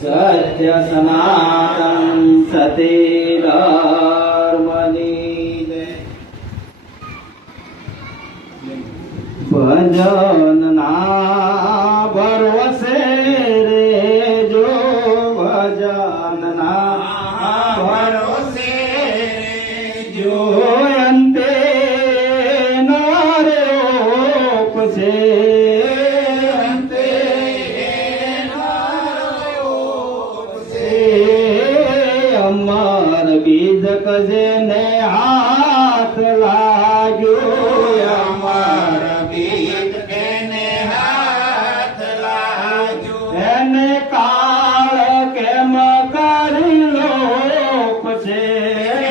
સત્ય સનાતન સતી ધર્મની ભજન ના ભરોસે રે જો ભજન ના ભરોસે જો અંતે નારે ઉપસે અમર બીજ કજે ને હાથ લાગ્યો અમર બીજ એને હાથ લાગ્યો એને કાળ કેમ કરી લો છે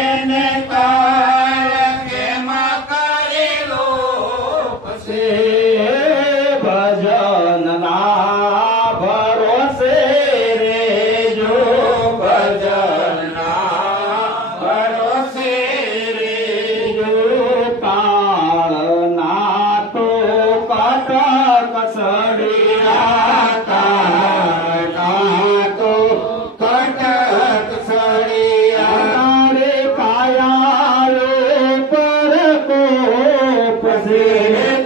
એને કાળ કેમ કરેલો પછી ભજન ના ભરોસે રે જો ભજન ભરોસે રે જો કાળ ના તો કટક સડિયા તો કટક સળિયા રે કાયા પર કોપ છે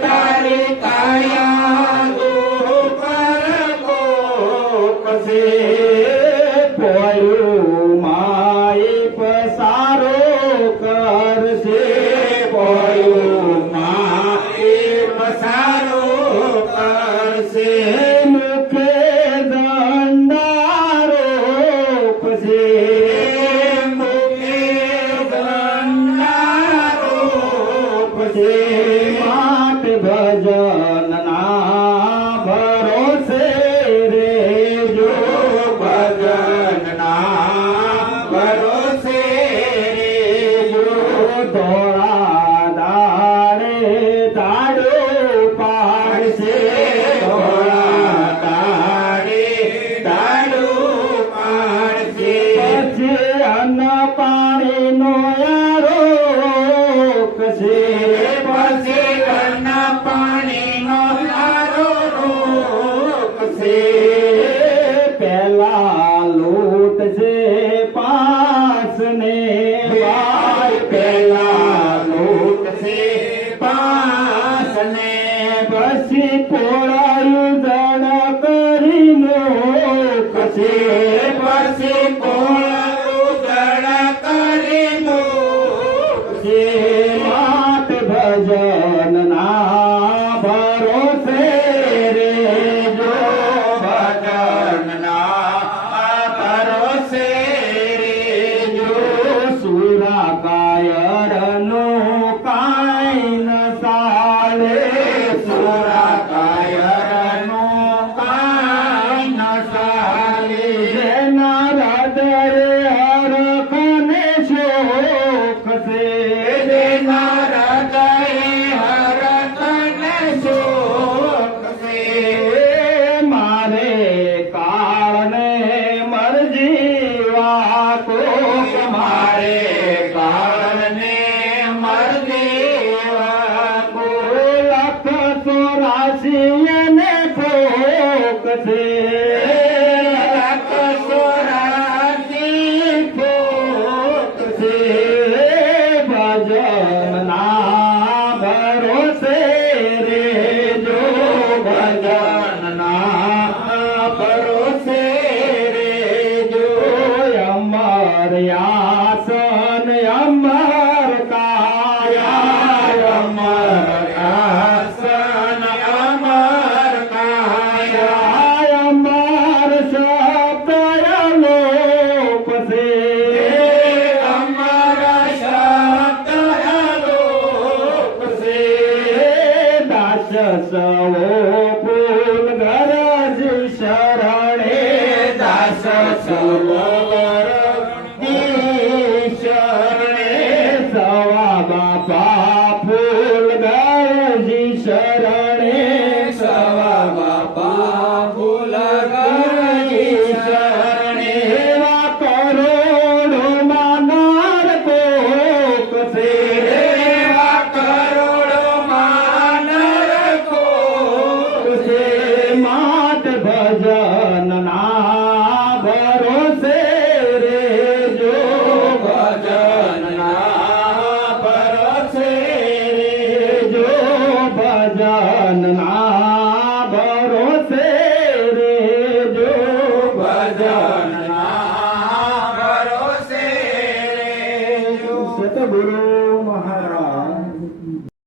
તારી કાયા ઉપર કોપ છે પોયું માય પસારો કરશે પોયું માએ પસારો કરશે મુખે દંડારો છે મુખે ગંડારો છે માટ ભજન ના ભરોસે રે જો ભજન ભરોસે રે જો ધોળા દાડે દાડો પાડશે ધોળા તારે દાડું પાડશે પછી અન્ન પાણીનો આરોપ છે પછી અન્ન પાણીનો આરો રોકશે પેલા લૂટ છે પાસ ને ભાઈ પેલા લૂટશે પાસને પછી પોળાયું દણ કરી પછી પછી કોળ ઉદળ કરી મૂકશે માત ભજન ના ભરોસે રે જો ભજન ભરોસે રે જો સુરા કાયરનો કાઈ ન સાલે સુરા કાયરનો કાંઈ ન ચાલે જેના હૃદય હરખને શોખ છે તેના હૃદય હરખને શોકશે મારે કાળને મરજી વાકો મારે કાળને મરદેવા લખ 84 ને ફોક છે ભજન ના ભરોસે રે જો ભજન ભરોસે રે જો અમર આસન અમર કાયા અમર આસન અમર કાયા અમર શબ્દ લોપ છે અમર શબ્દ અલોકશે દાસ સવો ફૂલ ગરજ શરણે દાસ સરોવર શરણે સવા બાપા ફૂલ ગરજ શરણે સવા બાપા ફૂલ ગરજી શરણે એવા કરોડો માનાર કોક છે એવા કરોડો માનર કો મા ભજનના ભરોસે રેજો ભજનના ભરોસે રેજો ભજનના